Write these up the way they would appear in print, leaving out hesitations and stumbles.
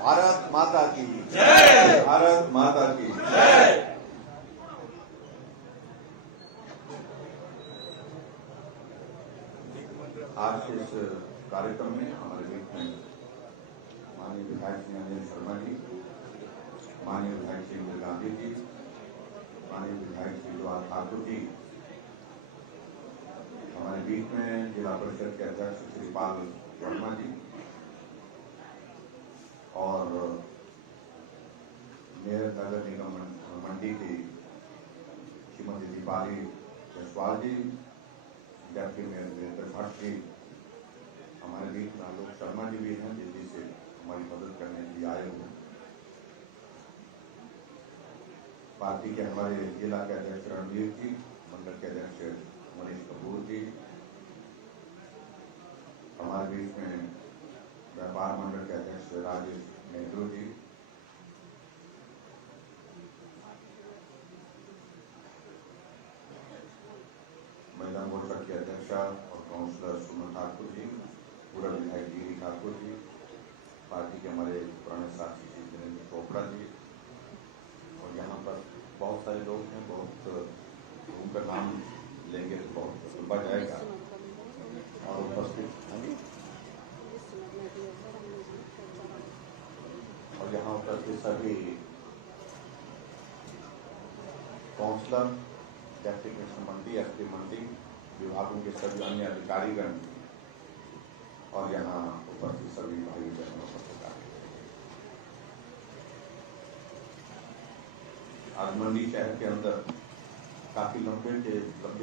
भारत माता की जय। भारत माता की जय। आज के इस कार्यक्रम में हमारे बीच में माननीय विधायक श्री अनिल शर्मा जी, माननीय विधायक श्री इंदिरा गांधी जी, माननीय विधायक श्री जवाहर ठाकुर जी, हमारे बीच में जिला परिषद के अध्यक्ष श्री पाल वर्मा जी और मेयर नगर निगम मंडी की श्रीमती दीपाली जायसवाल जी, डेप्टी मेयर वीरेंद्र भट्ट जी, हमारे बीच में आलोक शर्मा जी भी हैं, दिल्ली से हमारी मदद करने के लिए आए हुए। पार्टी के हमारे जिला के अध्यक्ष रणवीर जी, मंडल के अध्यक्ष मनीष कपूर जी, हमारे बीच में व्यापार मंडल के अध्यक्ष राजेश नेहरू जी, महिला मोर्चा की अध्यक्षा और काउंसलर सुमन ठाकुर जी, पूर्व विधायक गिरी ठाकुर जी, पार्टी के हमारे पुराने साथी श्री दिनेंद्र चोपड़ा जी, और यहाँ पर बहुत सारे लोग हैं, बहुत उनका नाम लेंगे तो बहुत लंबा जाएगा। और उपस्थित और यहाँ उपस्थित सभी काउंसलर, डिप्टी कमिश्नर मंडी, एसपी मंडी, विभागों के सभी अन्य अधिकारीगण और यहाँ उपस्थित सभी भाई बहनों पत्रकार। आज मंडी शहर के अंदर काफी लंबे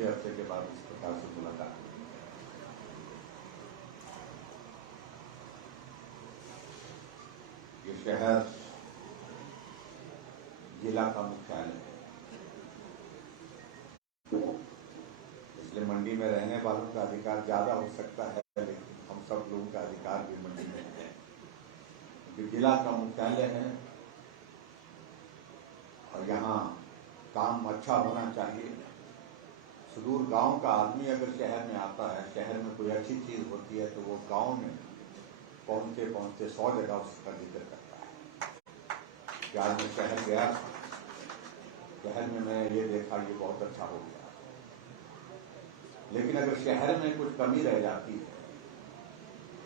अरसे के बाद इस प्रकार से मुलाकात हुई। ये शहर जिला का मुख्यालय है, इसलिए मंडी में रहने वालों का अधिकार ज्यादा हो सकता है, लेकिन हम सब लोगों का अधिकार भी मंडी में है, क्योंकि जिला का मुख्यालय है और यहाँ काम अच्छा होना चाहिए। सुदूर गांव का आदमी अगर शहर में आता है, शहर में कोई अच्छी चीज होती है तो वो गांव में पहुंचते पहुंचते 100 जगह उसका जिक्र करता है। आज मैं शहर गया, शहर में मैंने ये देखा ये बहुत अच्छा हो गया, लेकिन अगर शहर में कुछ कमी रह जाती है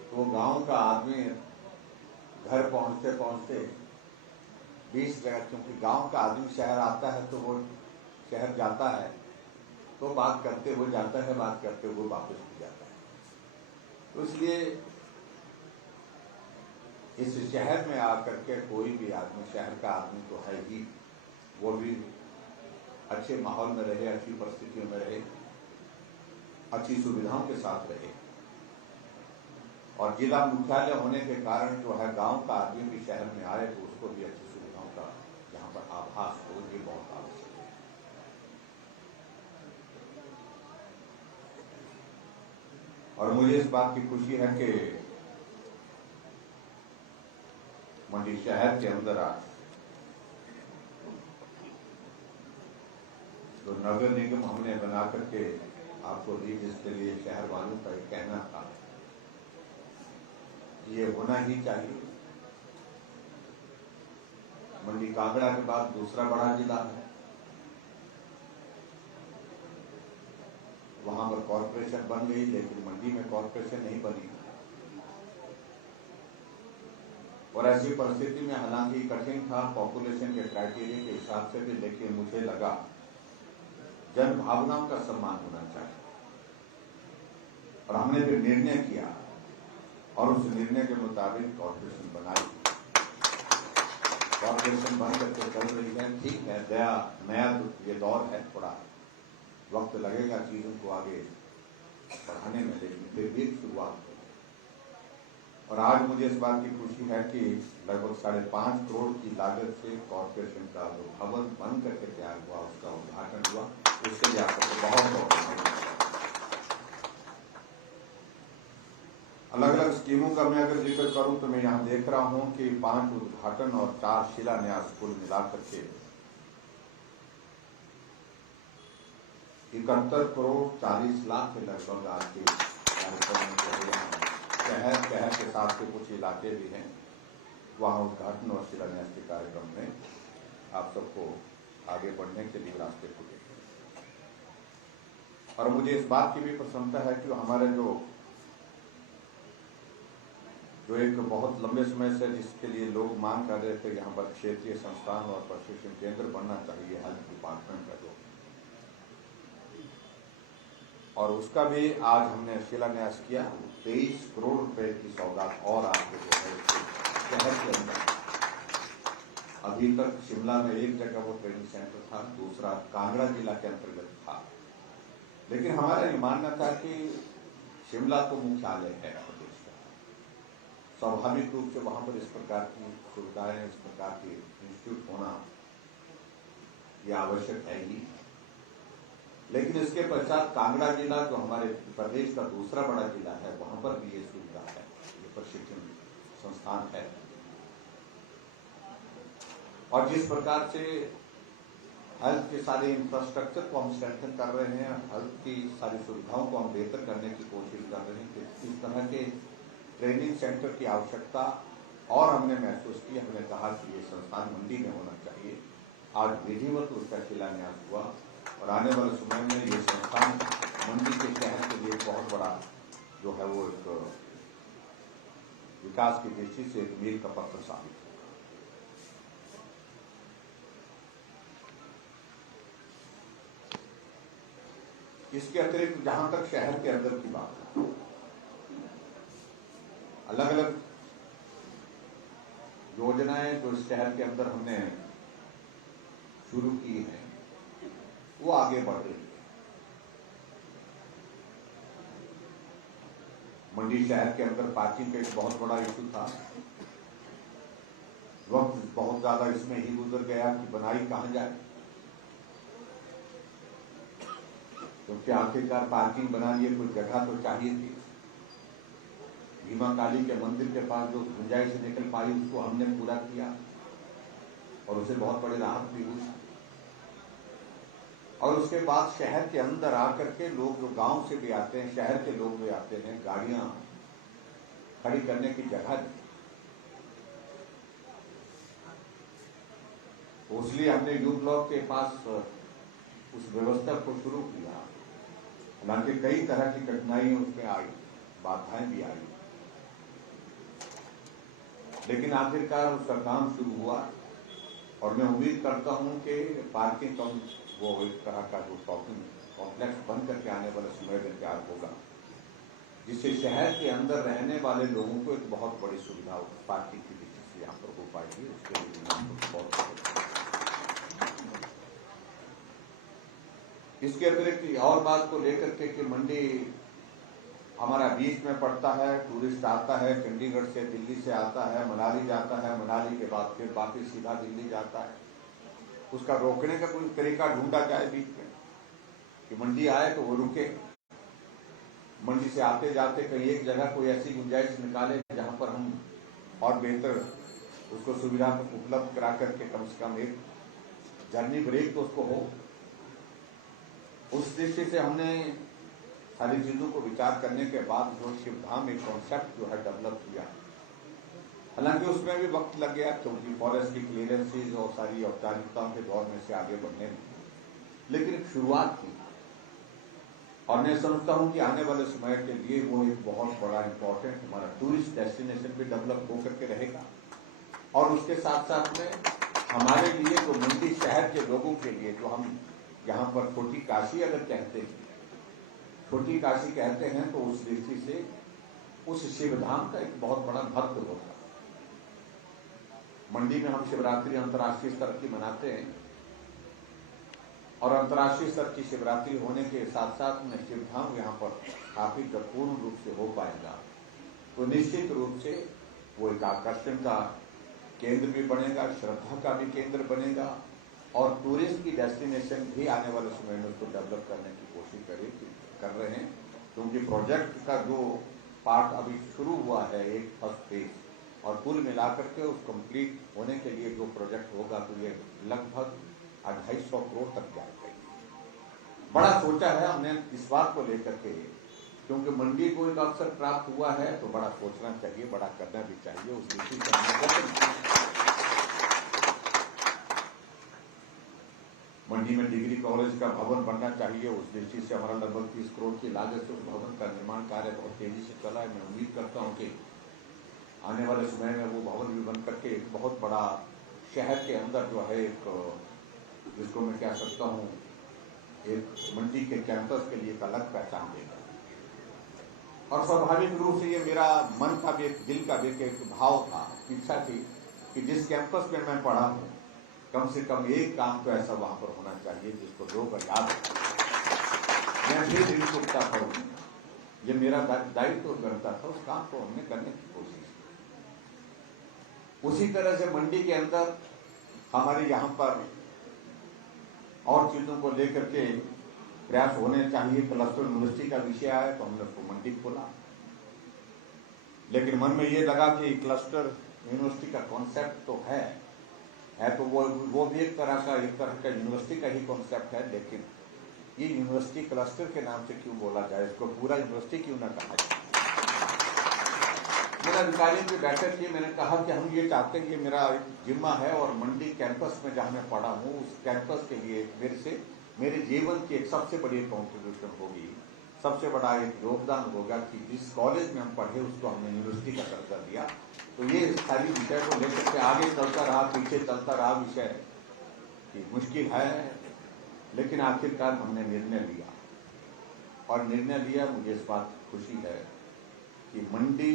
तो वो गांव का आदमी घर पहुंचते पहुंचते 20 जगह, क्योंकि गांव का आदमी शहर आता है तो वो शहर जाता है तो बात करते हुए जाता है, बात करते हुए वापस भी जाता है। तो इसलिए इस शहर में आकर के कोई भी आदमी, शहर का आदमी तो है ही, वो भी अच्छे माहौल में रहे, अच्छी परिस्थितियों में रहे, अच्छी सुविधाओं के साथ रहे। और जिला मुख्यालय होने के कारण जो है गांव का आदमी भी शहर में आए तो उसको भी अच्छी सुविधाओं का यहाँ पर आभास हो, ये बहुत आवश्यक है। और मुझे इस बात की खुशी है कि मंडी शहर के अंदर आज जो नगर निगम हमने बना करके आपको दी, जिसके लिए शहर वालों का एक कहना था ये होना ही चाहिए। मंडी कांगड़ा के बाद दूसरा बड़ा जिला है, वहां पर कॉर्पोरेशन बन गई, लेकिन मंडी में कॉर्पोरेशन नहीं बनी। और ऐसी परिस्थिति में हालांकि कठिन था पॉपुलेशन के क्राइटेरिया के हिसाब से भी, लेकिन मुझे लगा जन भावनाओं का सम्मान होना चाहिए और हमने फिर निर्णय किया और उस निर्णय के मुताबिक कॉर्पोरेशन बनाई। कॉर्पोरेशन बन करके चल रही है, ठीक है, नया ये दौर है, थोड़ा वक्त लगेगा चीजों को आगे बढ़ाने में, लेकिन फिर भी शुरुआत हो। और आज मुझे इस बात की खुशी है कि लगभग 5.5 करोड़ की लागत से कॉर्पोरेशन का जो भवन बन करके तैयार हुआ उसका उद्घाटन हुआ, उसके लिए आपको बहुत बहुत अलग अलग स्कीमों का मैं अगर जिक्र करूं तो मैं यहाँ देख रहा हूं कि 5 उद्घाटन और 4 शिलान्यास कुल मिलाकर के 71 करोड़ 40 लाख के लगभग आज के कार्यक्रम शहर के साथ के कुछ इलाके भी हैं वहाँ उद्घाटन और शिलान्यास के कार्यक्रम में आप सबको आगे बढ़ने के लिए रास्ते खुले। और मुझे इस बात की भी प्रसन्नता है कि हमारे जो एक बहुत लंबे समय से जिसके लिए लोग मांग कर रहे थे, यहाँ पर क्षेत्रीय संस्थान और प्रशिक्षण केंद्र बनना चाहिए हेल्थ डिपार्टमेंट का जो, और उसका भी आज हमने शिलान्यास किया। 23 करोड़ रुपए की सौगात और आपको जो है शहर के अंदर। अभी तक शिमला में एक जगह वो ट्रेनिंग सेंटर था, दूसरा कांगड़ा जिला के अंतर्गत था, लेकिन हमारा ये मानना था कि शिमला तो मुख्यालय है प्रदेश का, स्वाभाविक रूप से वहां पर इस प्रकार की सुविधाएं, इस प्रकार के इंस्टीट्यूट होना यह आवश्यक है ही। लेकिन इसके पश्चात कांगड़ा जिला जो हमारे प्रदेश का दूसरा बड़ा जिला है, वहां पर भी ये सुविधा है, ये प्रशिक्षण संस्थान है। और जिस प्रकार से हेल्थ के सारे इंफ्रास्ट्रक्चर को हम स्ट्रेंथन कर रहे हैं, हेल्थ की सारी सुविधाओं को हम बेहतर करने की कोशिश कर रहे हैं, कि इस तरह के ट्रेनिंग सेंटर की आवश्यकता और हमने महसूस की। हमने कहा कि ये संस्थान मंडी में होना चाहिए। आज विधिवत उसका शिलान्यास हुआ और आने वाले समय में ये संस्थान मंडी के शहर के लिए बहुत बड़ा जो है वो एक विकास की दृष्टि से एक मील का पत्थर साबित होगा। इसके अतिरिक्त जहां तक शहर के अंदर की बात है, अलग अलग योजनाएं जो शहर के अंदर हमने शुरू की हैं वो आगे बढ़ रही है। मंडी शहर के अंदर पार्किंग का एक बहुत बड़ा इशू था। वक्त बहुत ज्यादा इसमें ही गुजर गया कि बनाई कहां जाए, क्योंकि आखिरकार पार्किंग बनाने कोई जगह तो चाहिए थी। भीमा काली के मंदिर के पास जो गुंजाइश निकल पाई उसको हमने पूरा किया और उसे बहुत बड़ी राहत भी हुई। और उसके बाद शहर के अंदर आकर के लोग जो गांव से भी आते हैं, शहर के लोग भी आते हैं, गाड़ियां खड़ी करने की जगह नहीं। तो इसलिए हमने यू ब्लॉक के पास उस व्यवस्था को शुरू किया। हालांकि कई तरह की कठिनाई उसमें आई, बाधाएं भी आई, लेकिन आखिरकार उसका काम शुरू हुआ और मैं उम्मीद करता हूं कि पार्किंग का वो एक तरह का जो शॉपिंग कॉम्प्लेक्स बन करके आने वाले समय में तैयार होगा, जिससे शहर के अंदर रहने वाले लोगों को एक बहुत बड़ी सुविधा पार्किंग की दृष्टि से यहाँ पर हो पाएगी। उसके लिए बहुत इसके अतिरिक्त और बात को लेकर के कि मंडी हमारा बीच में पड़ता है, टूरिस्ट आता है, चंडीगढ़ से दिल्ली से आता है, मनाली जाता है, मनाली के बाद फिर वापिस सीधा दिल्ली जाता है। उसका रोकने का कोई तरीका ढूंढा जाए बीच में कि मंडी आए तो वो रुके, मंडी से आते जाते कहीं एक जगह कोई ऐसी गुंजाइश निकाले जहां पर हम और बेहतर उसको सुविधा उपलब्ध करा करके कम से कम एक जर्नी ब्रेक तो उसको हो। उस दृष्टि से हमने सारी चीजों को विचार करने के बाद जो शिवधाम एक कॉन्सेप्ट जो है डेवलप किया। हालांकि उसमें भी वक्त लग गया क्योंकि फॉरेस्ट की क्लियरेंसेज और सारी औपचारिकताओं के दौर में से आगे बढ़ने में, लेकिन शुरुआत की। और मैं समझता हूं कि आने वाले समय के लिए वो एक बहुत बड़ा इंपॉर्टेंट हमारा टूरिस्ट डेस्टिनेशन भी डेवलप होकर के रहेगा। और उसके साथ साथ में हमारे लिए जो मंडी शहर के लोगों के लिए जो हम यहाँ पर छोटी काशी अगर कहते हैं, छोटी काशी कहते हैं, तो उस दृष्टि से उस शिवधाम का एक बहुत बड़ा महत्व होता है। मंडी में हम शिवरात्रि अंतर्राष्ट्रीय स्तर की मनाते हैं और अंतर्राष्ट्रीय स्तर की शिवरात्रि होने के साथ साथ में शिवधाम यहाँ पर काफी पूर्ण रूप से हो पाएगा, तो निश्चित रूप से वो एक आकर्षण का केंद्र भी बनेगा, श्रद्धा का भी केंद्र बनेगा और टूरिस्ट की डेस्टिनेशन भी आने वाले समय में उसको डेवलप करने की कोशिश कर रहे हैं। क्योंकि प्रोजेक्ट का जो पार्ट अभी शुरू हुआ है, एक फर्स्ट फेज, और कुल मिलाकर के उस कंप्लीट होने के लिए जो प्रोजेक्ट होगा तो ये लगभग 250 करोड़ तक जाएगा। बड़ा सोचा है हमने इस बात को लेकर के क्योंकि मंडी को एक अवसर प्राप्त हुआ है तो बड़ा सोचना चाहिए, बड़ा करना भी चाहिए। उस दृष्टि से मंडी में डिग्री कॉलेज का भवन बनना चाहिए। उस दृष्टि से हमारा लगभग 30 करोड़ की लागत से उस भवन का निर्माण कार्य बहुत तेजी से चला है। मैं उम्मीद करता हूँ कि आने वाले समय में वो भवन भी बन करके एक बहुत बड़ा शहर के अंदर जो है एक, जिसको मैं कह सकता हूँ, एक मंडी के कैंपस के लिए एक अलग पहचान देगा। और स्वाभाविक रूप से ये मेरा मन का भी, दिल का भी एक भाव था, इच्छा थी कि जिस कैंपस में मैं पढ़ा हूँ कम से कम एक काम तो ऐसा वहां पर होना चाहिए जिसको लोग याद रखें। मैं भी दिल चुकता था, ये मेरा दायित्व करता था, उस काम को हमने करने की कोशिश की। उसी तरह से मंडी के अंदर हमारे यहाँ पर और चीजों को लेकर के प्रयास होने चाहिए। क्लस्टर यूनिवर्सिटी का विषय आया तो हमने उसको मंडी खोला, लेकिन मन में ये लगा कि क्लस्टर यूनिवर्सिटी का कॉन्सेप्ट तो है तो वो भी एक तरह का यूनिवर्सिटी का ही कॉन्सेप्ट है, लेकिन ये यूनिवर्सिटी क्लस्टर के नाम से क्यों बोला जाए, इसको पूरा यूनिवर्सिटी क्यों ना कहा जाए। मैंने अधिकारियों की बैठक की, मैंने कहा कि हम ये चाहते हैं कि मेरा जिम्मा है और मंडी कैंपस में जहां मैं पढ़ा हूँ उस कैंपस के लिए मेरे जीवन की एक सबसे बड़ी कॉन्ट्रीब्यूशन होगी, सबसे बड़ा एक योगदान होगा कि जिस कॉलेज में हम पढ़े उसको हमने यूनिवर्सिटी का दर्जा दिया। तो ये सारी विषय को लेकर के आगे चलता रहा, पीछे चलता रहा विषय कि मुश्किल है, लेकिन आखिरकार हमने निर्णय लिया। और निर्णय लिया, मुझे इस बात की खुशी है कि मंडी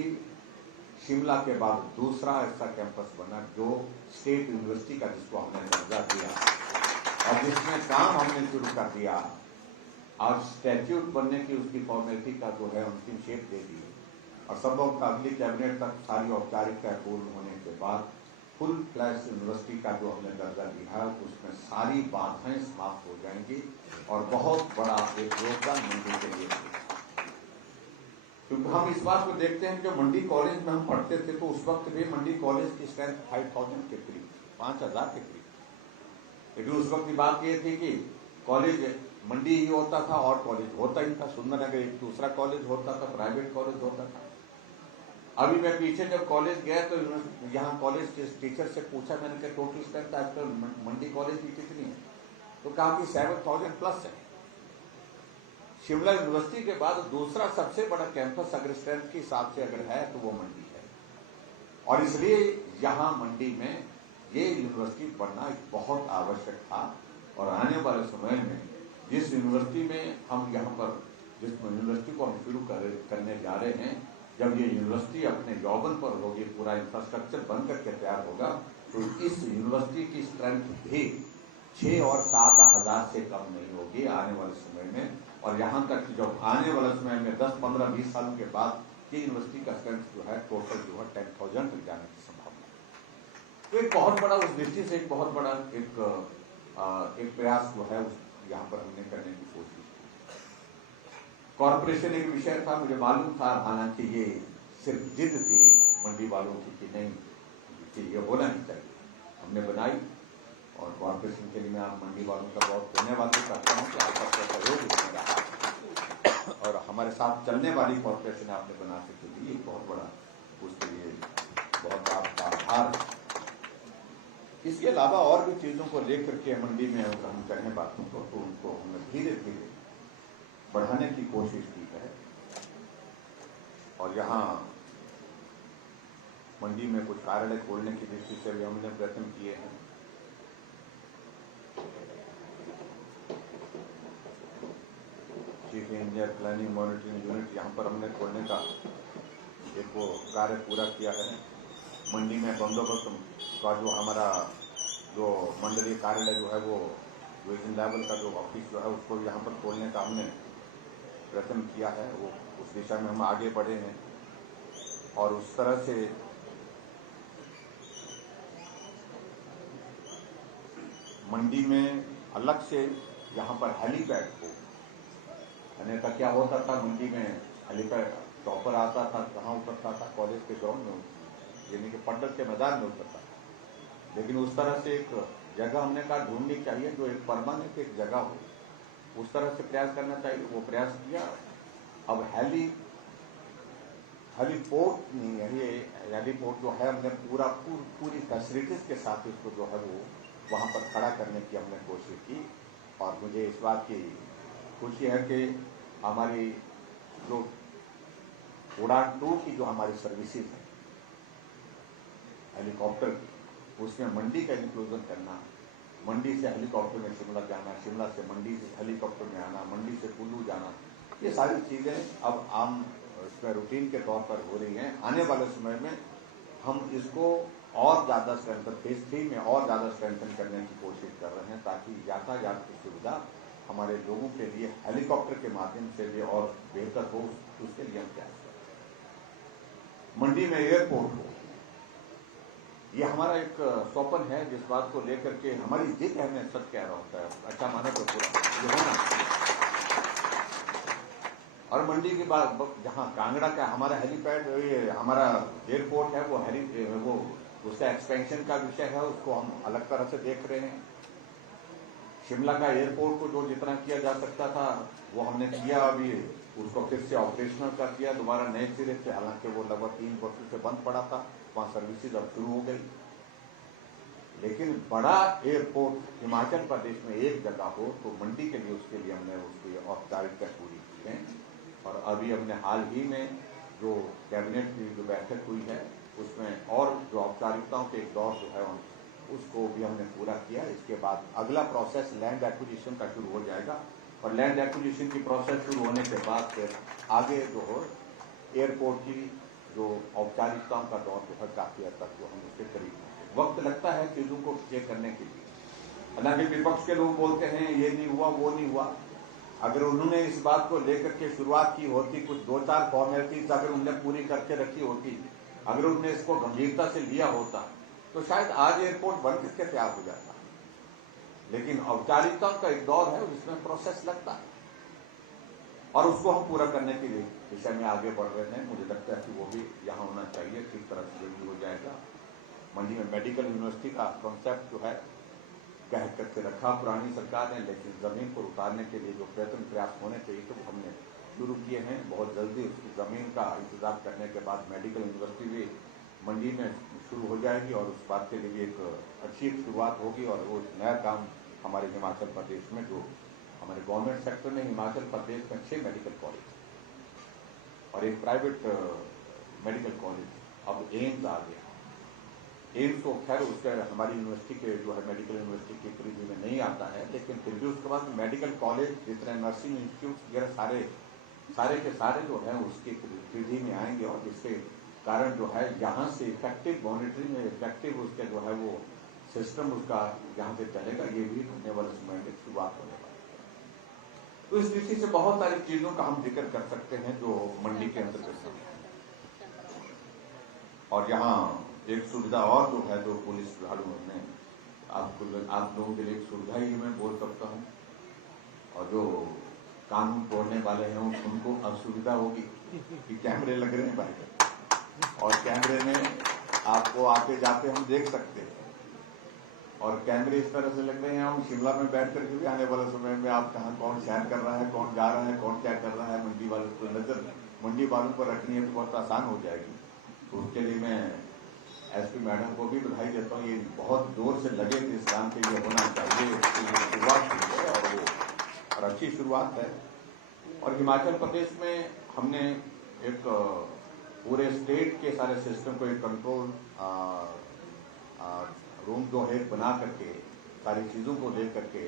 शिमला के बाद दूसरा ऐसा कैंपस बना जो स्टेट यूनिवर्सिटी का, जिसको हमने दर्जा दिया और जिसमें काम हमने शुरू कर दिया। आज स्टैट्यूट बनने की उसकी फॉर्मेलिटी का जो है अंतिम शेप दे दी और संभव अगली कैबिनेट तक सारी औपचारिकता पूर्ण होने के बाद फुल फ्लैश यूनिवर्सिटी का जो हमने दर्जा दिया है उसमें सारी बाधाएं समाप्त हो जाएंगी और बहुत बड़ा एक योगदान मंडी के लिए। क्योंकि हम इस बात को देखते हैं, जो मंडी कॉलेज में हम पढ़ते थे तो उस वक्त भी मंडी कॉलेज की स्ट्रेंथ 5000 के करीब, 5000 के करीब। लेकिन उस वक्त की बात यह थी कि कॉलेज मंडी ही होता था और कॉलेज होता ही था। सुंदरनगर एक दूसरा कॉलेज होता था, प्राइवेट कॉलेज होता था। अभी मैं पीछे जब कॉलेज गया तो यहाँ कॉलेज के टीचर से पूछा, मैंने कहा टोटल स्ट्रेंथ आजकल मंडी कॉलेज की कितनी है, तो कहा कि 7000 प्लस है। शिमला यूनिवर्सिटी के बाद दूसरा सबसे बड़ा कैंपस अगर स्ट्रेंथ के हिसाब से अगर है तो वो मंडी है। और इसलिए यहाँ मंडी में ये यूनिवर्सिटी बनना एक बहुत आवश्यक था। और आने वाले समय में जिस यूनिवर्सिटी में हम यहाँ पर, जिस यूनिवर्सिटी को हम शुरू करने जा रहे हैं, जब ये यूनिवर्सिटी अपने यौवन पर होगी, पूरा इंफ्रास्ट्रक्चर बन करके तैयार होगा, तो इस यूनिवर्सिटी की स्ट्रेंथ भी 6 और 7 हजार से कम नहीं होगी आने वाले समय में। और यहाँ तक कि जब आने वाले समय में 10, 15, 20 सालों के बाद ये यूनिवर्सिटी का स्ट्रेंथ जो है टोटल जो है 10,000 तक जाने की संभावना है। तो एक बहुत बड़ा, उस दृष्टि से एक बहुत बड़ा एक प्रयास जो है यहाँ पर हमने करने की कोशिश की। कॉर्पोरेशन एक विषय था, मुझे मालूम था, हालांकि ये सिर्फ जिद थी मंडी वालों की कि नहीं, कि ये होना नहीं चाहिए, हमने बनाई। और कॉर्पोरेशन के लिए मैं आप मंडी वालों का बहुत धन्यवाद करता हूँ कि आपका सहयोग इसमें रहा और हमारे साथ चलने वाली कॉर्पोरेशन आपने बना के दी, एक बहुत बड़ा, उसके लिए बहुत आपका आभार। इसके अलावा और भी चीज़ों को लेकर के मंडी में हम करने बातों को, तो उनको हमने धीरे धीरे बढ़ाने की कोशिश की है। और यहाँ मंडी में कुछ कार्यालय खोलने की दृष्टि से भी हमने प्रयत्न किए हैं। Chief engineer planning monitoring unit यहाँ पर हमने खोलने का एक वो कार्य पूरा किया है। मंडी में बंदोबस्त का जो हमारा जो मंडलीय कार्यालय जो है वो डिवीजन लेवल का जो ऑफिस जो है उसको यहाँ पर खोलने का हमने प्रयत्न किया है। वो उस दिशा में हम आगे बढ़े हैं। और उस तरह से मंडी में अलग से यहाँ पर हेलीपैड को, अन्यथा क्या होता था, मंडी में हेलीपैड चौपर आता था, कहाँ उतरता था, कॉलेज के ग्राउंड में, यानी कि पड्डर के मैदान में उतरता था। लेकिन उस तरह से एक जगह हमने कहा ढूंढनी चाहिए जो एक परमानेंट एक जगह हो, उस तरह से प्रयास करना चाहिए। वो प्रयास किया अब हेलीपोर्ट नहीं है, ये हेलीपोर्ट जो है हमने पूरी फैसिलिटीज के साथ इसको जो है वो वहाँ पर खड़ा करने की हमने कोशिश की। और मुझे इस बात की खुशी है कि हमारी जो उड़ान 2 की जो हमारी सर्विसेज है हेलीकॉप्टर की, उसमें मंडी का इंक्लूजन करना, मंडी से हेलीकॉप्टर में शिमला जाना, शिमला से मंडी से हेलीकॉप्टर में आना, मंडी से कुल्लू जाना, ये सारी चीज़ें अब आम इसमें रूटीन के तौर पर हो रही हैं। आने वाले समय में हम इसको और ज़्यादा स्ट्रेंथन, फेज 3 में और ज़्यादा स्ट्रेंथन करने की कोशिश कर रहे हैं, ताकि यातायात की सुविधा हमारे लोगों के लिए हेलीकॉप्टर के माध्यम से भी और बेहतर हो, उसके लिए हम प्रयास करें। मंडी में एयरपोर्ट हो, ये हमारा एक स्वप्न है, जिस बात को लेकर के हमारी जिद है, मैं सच कह रहा होता है, अच्छा माने तो पूरा ये होना। और मंडी की बात, जहाँ कांगड़ा का हमारा हेलीपैड, ये हमारा एयरपोर्ट है, वो उसका एक्सपेंशन का विषय है, उसको हम अलग तरह से देख रहे हैं। शिमला का एयरपोर्ट को जो जितना किया जा सकता था वो हमने किया, अभी उसको फिर से ऑपरेशनल कर दिया दोबारा नए सिरे से, हालांकि वो लगभग 3 वर्षों से बंद पड़ा था, वहाँ सर्विसेज अब शुरू हो गई। लेकिन बड़ा एयरपोर्ट हिमाचल प्रदेश में एक जगह हो तो मंडी के लिए, उसके लिए हमने उसकी औपचारिकता पूरी की है। और अभी हमने हाल ही में जो कैबिनेट की जो बैठक हुई है, उसमें और जो औपचारिकताओं के एक दौर जो है उसको भी हमने पूरा किया। इसके बाद अगला प्रोसेस लैंड एक्विजिशन का शुरू हो जाएगा, और लैंड एक्विजिशन की प्रोसेस शुरू होने के बाद फिर आगे जो हो एयरपोर्ट की जो औपचारिकताओं का दौर जो है काफी हद तक जो हम उसके करीब वक्त लगता है चीजों को चेक करने के लिए। हालांकि विपक्ष के लोग बोलते हैं ये नहीं हुआ वो नहीं हुआ, अगर उन्होंने इस बात को लेकर के शुरुआत की होती, कुछ 2-4 फॉर्मेलिटीज अगर उन्होंने पूरी करके रखी होती, अगर उन्होंने इसको गंभीरता से लिया होता, तो शायद आज एयरपोर्ट बन करके तैयार हो जाता। लेकिन औपचारिकता का एक दौर है, जिसमें प्रोसेस लगता है, और उसको हम पूरा करने के लिए विषय में आगे बढ़ रहे हैं। मुझे लगता है कि वो भी यहाँ होना चाहिए, ठीक तरह से जल्दी हो जाएगा। मंडी में मेडिकल यूनिवर्सिटी का कॉन्सेप्ट जो है कह करके रखा पुरानी सरकार ने, लेकिन जमीन पर उतारने के लिए जो प्रयास होने चाहिए तो हमने शुरू किए हैं। बहुत जल्दी उसकी जमीन का इंतजाम करने के बाद मेडिकल यूनिवर्सिटी भी मंडी में शुरू हो जाएगी, और उस बात के लिए भी एक अच्छी शुरुआत होगी। और वो नया काम हमारे हिमाचल प्रदेश में, जो हमारे गवर्नमेंट सेक्टर में हिमाचल प्रदेश में 6 मेडिकल कॉलेज और एक प्राइवेट मेडिकल कॉलेज, अब एम्स आ गया। एम्स को खैर उसके हमारी यूनिवर्सिटी के जो है मेडिकल यूनिवर्सिटी की परिधि में नहीं आता है, लेकिन फिर भी उसके बाद मेडिकल कॉलेज जितने नर्सिंग इंस्टीट्यूट वगैरह सारे के सारे जो है उसकी परिधि में आएंगे, और जिसके कारण जो है यहाँ से इफेक्टिव मॉनिटरिंग, इफेक्टिव उसके जो है वो सिस्टम उसका यहाँ से चलेगा। ये भी होने वाले समय में शुरुआत होने वाली है। तो इस दृष्टि से बहुत सारी चीजों का हम जिक्र कर सकते हैं जो मंडी के अंतर्गत है। और यहाँ एक सुविधा और जो है, जो पुलिस वालों ने आप लोगों के लिए एक सुविधा ही मैं बोल सकता हूँ, और जो कानून तोड़ने वाले हैं उनको असुविधा होगी कि कैमरे लग रहे हैं भाई, और कैमरे में आपको आते जाते हम देख सकते हैं, और कैमरे इस तरह से लग रहे हैं हम शिमला में बैठ करके भी आने वाले समय में आप कहाँ कौन सैर कर रहा है, कौन जा रहा है, कौन क्या कर रहा है, मंडी वालों को नजर मंडी वालों पर रखनी है तो बहुत आसान हो जाएगी। तो उसके लिए मैं एसपी मैडम को भी बधाई देता हूँ, ये बहुत जोर से लगे थे इस काम पे, ये होना चाहिए, शुरुआत हुई है और अच्छी शुरुआत है। और हिमाचल प्रदेश में हमने एक पूरे स्टेट के सारे सिस्टम को एक कंट्रोल रूम जो है बना करके सारी चीज़ों को ले करके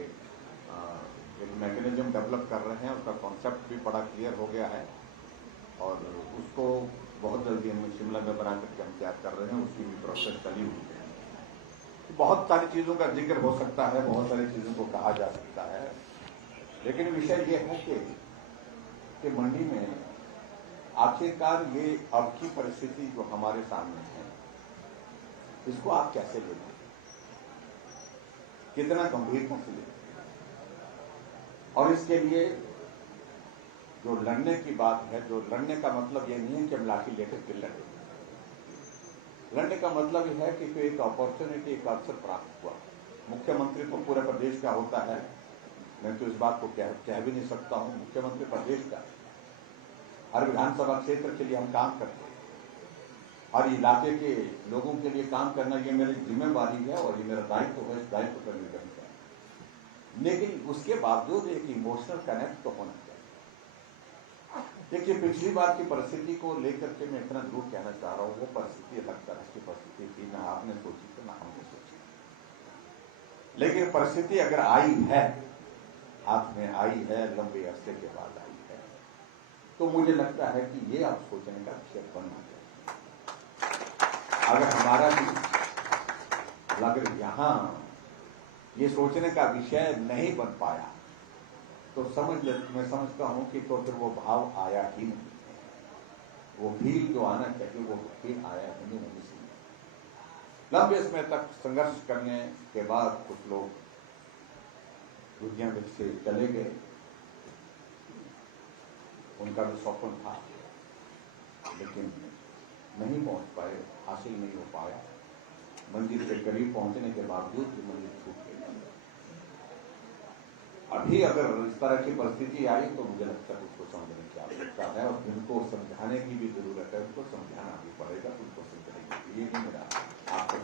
एक मैकेनिज्म डेवलप कर रहे हैं। उसका कॉन्सेप्ट भी बड़ा क्लियर हो गया है, और उसको बहुत जल्दी हम शिमला में बना करके हम तैयार कर रहे हैं, उसकी भी प्रोसेस चली हुई है। बहुत सारी चीज़ों का जिक्र हो सकता है, बहुत सारी चीज़ों को कहा जा सकता है, लेकिन विषय ये है कि मंडी में आखिरकार ये अब की परिस्थिति जो हमारे सामने है, इसको आप कैसे लेते हैं, कितना गंभीरता से लेते हैं, और इसके लिए जो लड़ने की बात है, जो लड़ने का मतलब ये नहीं है कि हम लाठी लेकर के लड़े। लड़ने का मतलब यह है कि एक अपॉर्चुनिटी, एक अवसर प्राप्त हुआ। मुख्यमंत्री तो पूरे प्रदेश का होता है, मैं तो इस बात को कह भी नहीं सकता हूं, मुख्यमंत्री प्रदेश का, हर विधानसभा क्षेत्र के लिए हम काम करते हैं, हर इलाके के लोगों के लिए काम करना ये मेरी जिम्मेवारी है और ये मेरा दायित्व है, इस दायित्व पर निर्भर है। लेकिन उसके बावजूद एक इमोशनल कनेक्ट तो होना चाहिए। देखिए, पिछली बार की परिस्थिति को लेकर के मैं इतना जरूर कहना चाह रहा हूँ, वो परिस्थिति अलग तरह की परिस्थिति थी, ना आपने सोची थी ना हमने सोची, लेकिन परिस्थिति अगर आई है, हाथ में आई है, लंबे अरसे के बाद आई है, तो मुझे लगता है कि ये अब सोचने का विषय बनना चाहिए। अगर हमारा अगर यहां ये सोचने का विषय नहीं बन पाया तो मैं समझता हूं कि तो फिर वो भाव आया ही नहीं, वो फील जो आना चाहिए वो फील आया ही नहीं। लंबे समय तक संघर्ष करने के बाद कुछ लोग दुनिया में से चले गए, उनका भी स्वप्न था लेकिन नहीं पहुंच पाए, हासिल नहीं हो पाया। मंजिल के करीब पहुंचने के बावजूद भी मंजिल छूट गई। अभी अगर इस तरह की परिस्थिति आई तो मुझे लगता है उसको समझने की आवश्यकता है और उनको समझाने की भी जरूरत है, उनको समझाना भी पड़ेगा, उनको समझाएंगे, ये नहीं मेरा आपको।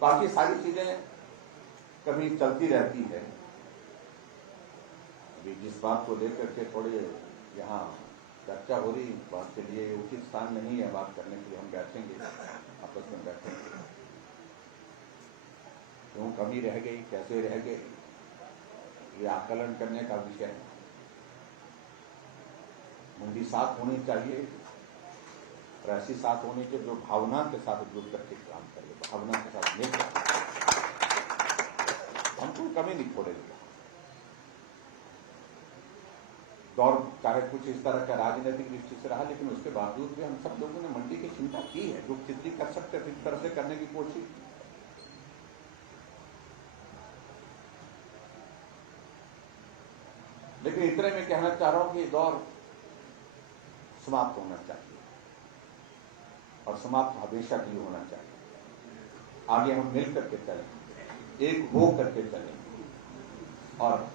बाकी सारी चीजें कभी चलती रहती है। अभी जिस बात को लेकर के थोड़े यहाँ चर्चा हो रही, बात के लिए उचित स्थान नहीं है बात करने के लिए, हम बैठेंगे, आपस में बैठेंगे, क्यों कमी रह गई, कैसे रह गई, ये आकलन करने का विषय है। मुंडी साथ होनी चाहिए और ऐसी साथ होनी चाहिए जो भावना के साथ जुड़ करके काम करे, भावना के साथ मिलकर हमको कमी नहीं छोड़ेगी। दौर चाहे कुछ इस तरह का राजनीतिक दृष्टि से रहा, लेकिन उसके बावजूद भी हम सब लोगों ने मंडी की चिंता की है, जो जितनी कर सकते थे इस तरह से करने की कोशिश। लेकिन इतने में कहना चाह रहा हूं कि दौर समाप्त होना चाहिए और समाप्त हमेशा के लिए होना चाहिए। आगे हम मिल करके चलें, एक हो करके चलें और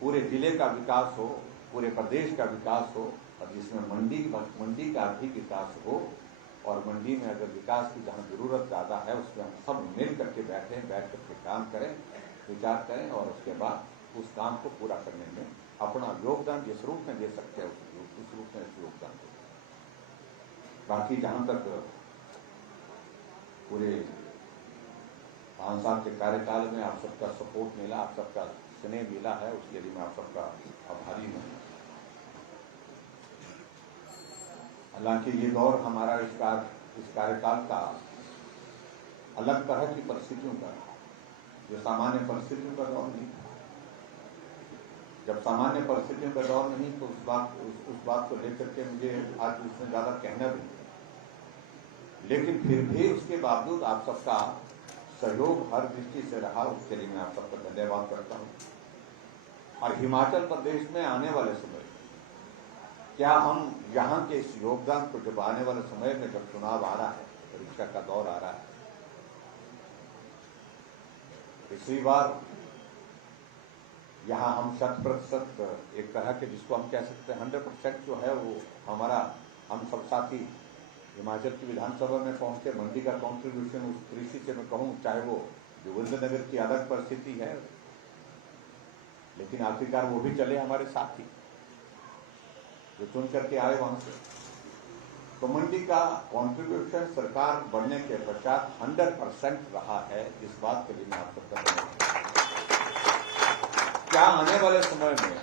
पूरे जिले का विकास हो, पूरे प्रदेश का विकास हो और जिसमें मंडी का भी विकास हो। और मंडी में अगर विकास की जहां जरूरत ज्यादा है उसमें हम सब मिल करके बैठ करके काम करें, विचार करें और उसके बाद उस काम को पूरा करने में अपना योगदान जिस रूप में दे सकते हैं उस रूप में योगदान दें। बाकी जहां तक पूरे 5 साल के कार्यकाल में आप सबका सपोर्ट मिला, आप सबका स्नेह मिला है, उसके लिए मैं आप सबका आभारी हूं। हालांकि ये दौर हमारा इस कार्यकाल का अलग तरह की परिस्थितियों का, जो सामान्य परिस्थितियों का दौर नहीं था। जब सामान्य परिस्थितियों का दौर नहीं तो उस बात को लेकर के मुझे आज उसमें ज्यादा कहना भी नहीं, लेकिन फिर भी उसके बावजूद आप सबका सहयोग हर दृष्टि से रहा, उसके लिए मैं आप सबका धन्यवाद करता हूं। और हिमाचल प्रदेश में आने वाले समय क्या हम यहाँ के इस योगदान को जब आने वाले समय में जब चुनाव आ रहा है, परीक्षा का दौर आ रहा है, पिछली बार यहाँ हम 100% एक तरह के जिसको हम कह सकते हैं 100% जो है वो हमारा हम सब साथी हिमाचल की विधानसभा में पहुंचे। मंडी का कॉन्ट्रीब्यूशन उस दृष्टि से मैं कहूँ, चाहे वो जोगिंद्रनगर की अलग परिस्थिति है, लेकिन आखिरकार वो भी चले हमारे साथ ही जो चुन करके आए वहां से। तो मंडी का कॉन्ट्रीब्यूशन सरकार बढ़ने के पश्चात 100% रहा है। इस बात के लिए मैं आप सबका क्या आने वाले समय में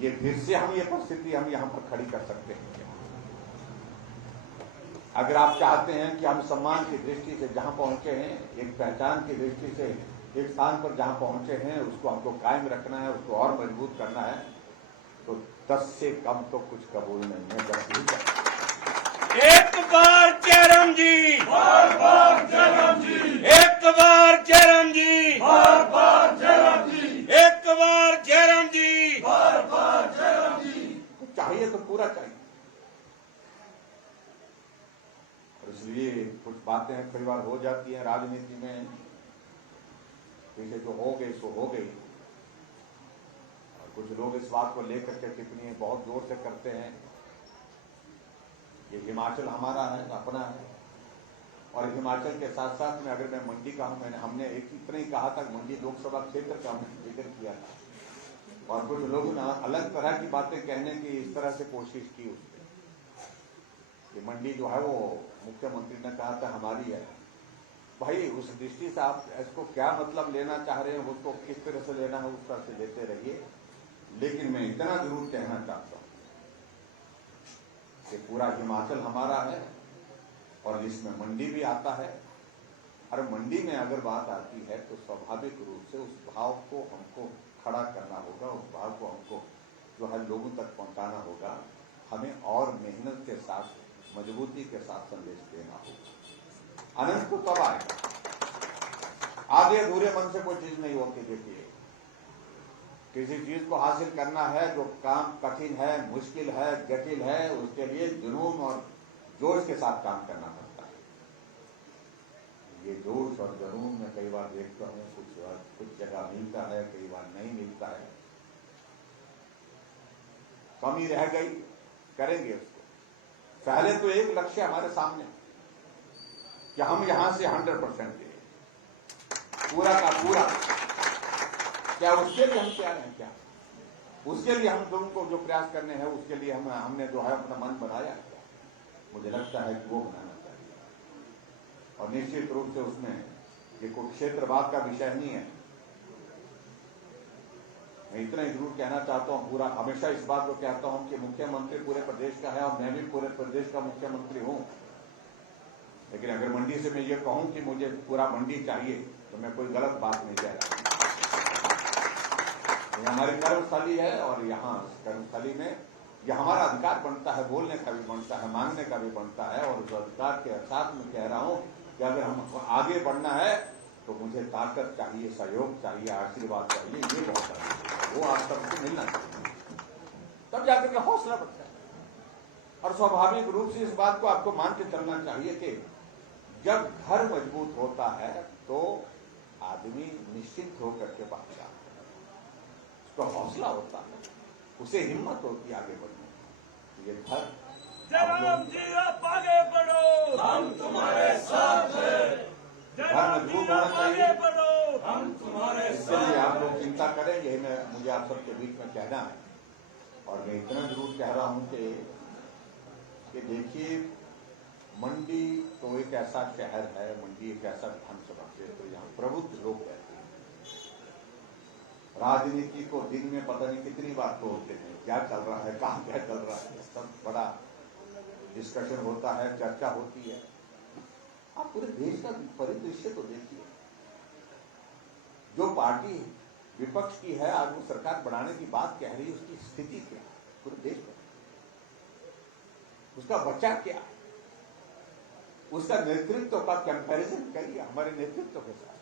ये फिर से हम ये परिस्थिति हम यहां पर खड़ी कर सकते हैं क्या? अगर आप चाहते हैं कि हम सम्मान की दृष्टि से जहां पहुंचे हैं, एक पहचान की दृष्टि से एक स्थान पर जहां पहुंचे हैं, उसको हमको कायम रखना है, उसको और मजबूत करना है, तो 10 से कम तो कुछ कबूल नहीं है। 10 ही एक बार जयराम जी, बार बार जयराम जी, एक बार जयराम जी, बार बार जयराम जी, एक बार जयराम जी, बार बार जयराम जी। चाहिए तो पूरा चाहिए। और इसलिए कुछ बातें कई बार हो जाती हैं राजनीति में, पीछे जो हो गई सो हो गई, और कुछ लोग इस बात को लेकर के टिप्पणी बहुत जोर से करते हैं, ये हिमाचल हमारा है, अपना है। और हिमाचल के साथ साथ में अगर मैं मंडी का हूं, हमने एक इतना ही कहा था, मंडी लोकसभा क्षेत्र का हमने जिक्र किया था, और कुछ लोगों ने अलग तरह की बातें कहने की इस तरह से कोशिश की उसमें कि मंडी जो है वो मुख्यमंत्री ने कहा था हमारी है। भाई उस दृष्टि से आप इसको क्या मतलब लेना चाह रहे हैं, उसको किस तरह से लेना है उस तरह से लेते रहिए, लेकिन मैं इतना जरूर कहना चाहता हूं कि पूरा हिमाचल हमारा है और इसमें मंडी भी आता है। और मंडी में अगर बात आती है तो स्वाभाविक रूप से उस भाव को हमको खड़ा करना होगा, उस भाव को हमको जो है लोगों तक पहुंचाना होगा। हमें और मेहनत के साथ, मजबूती के साथ संदेश देना होगा। आनंद को तब आएगा, आधे अधूरे मन से कोई चीज नहीं होती। देखिए, किसी चीज को हासिल करना है, जो काम कठिन है, मुश्किल है, जटिल है, उसके लिए जुनून और जोश के साथ काम करना पड़ता है। ये जोश और जुनून में कई बार देखता हूं कुछ जगह मिलता है, कई बार नहीं मिलता है। कमी रह गई, करेंगे उसको। पहले तो एक लक्ष्य हमारे सामने कि हम यहां से 100% दें, पूरा का पूरा। क्या उसके लिए हम तैयार हैं? क्या उसके लिए हम लोगों को जो प्रयास करने हैं उसके लिए हमने जो है अपना मन बनाया? मुझे लगता है कि वो बनाना चाहिए। और निश्चित रूप से उसमें ये कोई क्षेत्रवाद का विषय नहीं है। मैं इतना ही जरूर कहना चाहता हूं, पूरा हमेशा इस बात को कहता हूं कि मुख्यमंत्री पूरे प्रदेश का है और मैं भी पूरे प्रदेश का मुख्यमंत्री हूं। लेकिन अगर मंडी से मैं ये कहूं कि मुझे पूरा मंडी चाहिए तो मैं कोई गलत बात नहीं कह रहा। ये हमारी कर्मस्थली है और यहाँ कर्मस्थली में यह हमारा अधिकार बनता है, बोलने का भी बनता है, मांगने का भी बनता है। और उस अधिकार के साथ में कह रहा हूं कि अगर हमको आगे बढ़ना है तो मुझे ताकत चाहिए, सहयोग चाहिए, आशीर्वाद चाहिए। ये बहुत चाहिए, वो आप सबसे मिलना चाहिए, तब जाकर के हौसला बढ़ता है। और स्वाभाविक रूप से इस बात को आपको मान के चलना चाहिए कि जब घर मजबूत होता है तो आदमी निश्चित होकर के बात करता है, उसको हौसला होता है, उसे हिम्मत होती है आगे बढ़ने की। ये घर जयराम जी आप आगे बढ़ो, हम तुम्हारे साथ हैं। जयराम जी आप आगे बढ़ो, हम तुम्हारे इसके लिए आप लोग चिंता करें, यही मुझे आप सबके बीच में कहना है। और मैं इतना जरूर कह रहा हूं कि देखिए, मंडी तो एक ऐसा शहर है, मंडी एक ऐसा विधानसभा क्षेत्र यहाँ प्रबुद्ध लोग रहते हैं। राजनीति को दिन में पता नहीं कितनी बार तोड़ते हैं, क्या चल रहा है, कहाँ क्या चल रहा है, सब बड़ा डिस्कशन होता है, चर्चा होती है। आप पूरे देश का परिदृश्य तो देखिए। जो पार्टी विपक्ष की है, आज वो सरकार बनाने की बात कह रही है, उसकी स्थिति क्या है पूरे देश में, उसका बचा क्या है, उसका नेतृत्व का कंपैरिजन करिए हमारे नेतृत्व के साथ,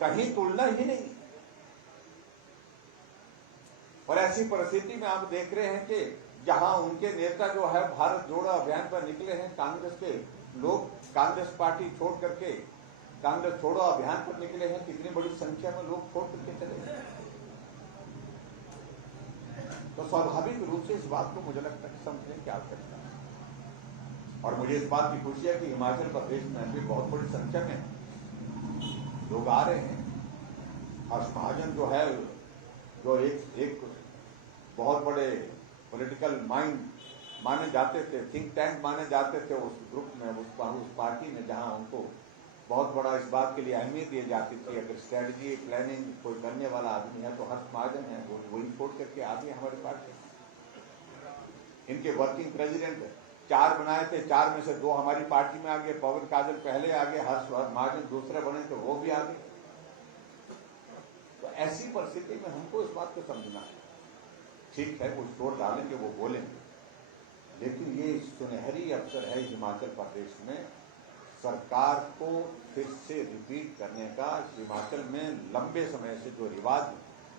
कहीं तुलना ही नहीं। और ऐसी परिस्थिति में आप देख रहे हैं कि जहां उनके नेता जो है भारत जोड़ो अभियान पर निकले हैं, कांग्रेस के लोग कांग्रेस पार्टी छोड़ करके कांग्रेस छोड़ो अभियान पर निकले हैं, कितनी बड़ी संख्या में लोग छोड़ करके चले गए। तो स्वाभाविक रूप से इस बात को मुझे लगता है समझने की आवश्यकता है। और मुझे इस बात की खुशी है कि हिमाचल प्रदेश में भी बहुत बड़ी संख्या में लोग आ रहे हैं। हर्ष महाजन जो है, जो एक बहुत बड़े पॉलिटिकल माइंड माने जाते थे, थिंक टैंक माने जाते थे उस ग्रुप में, उस पार्टी में, जहां उनको बहुत बड़ा इस बात के लिए अहमियत दी जाती थी। अगर स्ट्रेटजी प्लानिंग कोई करने वाला आदमी है तो हर्ष महाजन है, वो वही छोड़ करके आ गए हमारी पार्टी। इनके वर्किंग प्रेसिडेंट 4 बनाए थे, 4 में से 2 हमारी पार्टी में आ गए। पवन काजल पहले आ गए, हर्ष महाजन दूसरे बने थे, वो भी आ गए। तो ऐसी परिस्थिति में हमको इस बात को समझना है। ठीक है, कुछ शोर डालेंगे, वो बोलेंगे, लेकिन ये सुनहरी अवसर है हिमाचल प्रदेश में सरकार को फिर से रिपीट करने का, हिमाचल में लंबे समय से जो रिवाज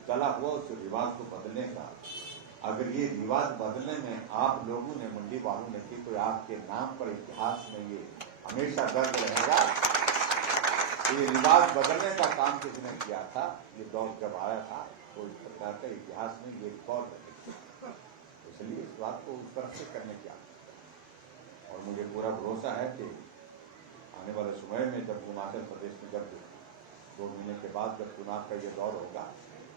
चला हुआ उस रिवाज को बदलने का। अगर ये रिवाज बदलने में आप लोगों ने, मंडी वालों ने की, तो आपके नाम पर इतिहास में ये हमेशा दर्ज रहेगा। ये रिवाज बदलने का काम किसने किया था, ये दौर जब आया था तो इस प्रकार का इतिहास में ये रिकॉर्ड है, इसलिए इस बात को उस तरह से करने की आवश्यकता है। और मुझे पूरा भरोसा है कि आने वाले समय में जब हिमाचल प्रदेश में जब 2 महीने के बाद जब चुनाव का ये दौर होगा,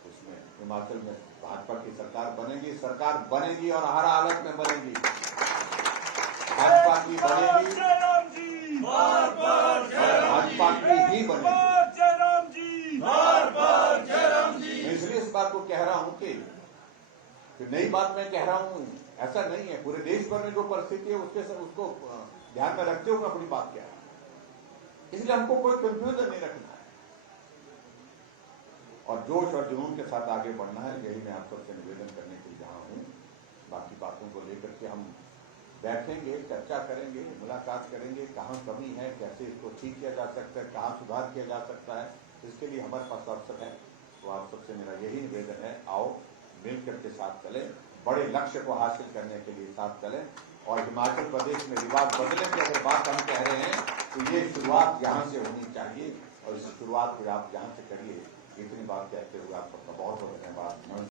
उसमें हिमाचल में भाजपा की सरकार बनेगी और हर हालत में बनेगी। भाजपा की बनेगी, जय राम जी, भाजपा की ही बनेगी। जय राम जी, मैं इसलिए इस बात को कह रहा हूं कि नई बात मैं कह रहा हूं, ऐसा नहीं है। पूरे देश भर में जो परिस्थिति है उसको ध्यान में रखते हुए अपनी बात कह रहा हूं। इसलिए हमको कोई कंफ्यूजन नहीं रखना है और जोश और जुनून के साथ आगे बढ़ना है। यही मैं आप सबसे निवेदन करने के लिए यहाँ हूँ। बाकी बातों को लेकर के हम बैठेंगे, चर्चा करेंगे, मुलाकात करेंगे, कहाँ कमी है, कैसे इसको ठीक किया जा सकता है, कहाँ सुधार किया जा सकता है, इसके लिए हमारे पास अवसर है। तो आप सबसे मेरा यही निवेदन है, आओ मिलकर के साथ चलें, बड़े लक्ष्य को हासिल करने के लिए साथ चलें। और हिमाचल प्रदेश में रिवाज बदलने की अगर बात हम कह रहे हैं तो ये शुरुआत यहाँ से होनी चाहिए और इस शुरुआत को आप यहाँ से करिए। इतनी बात कहते हुए आप सबका बहुत बहुत धन्यवाद।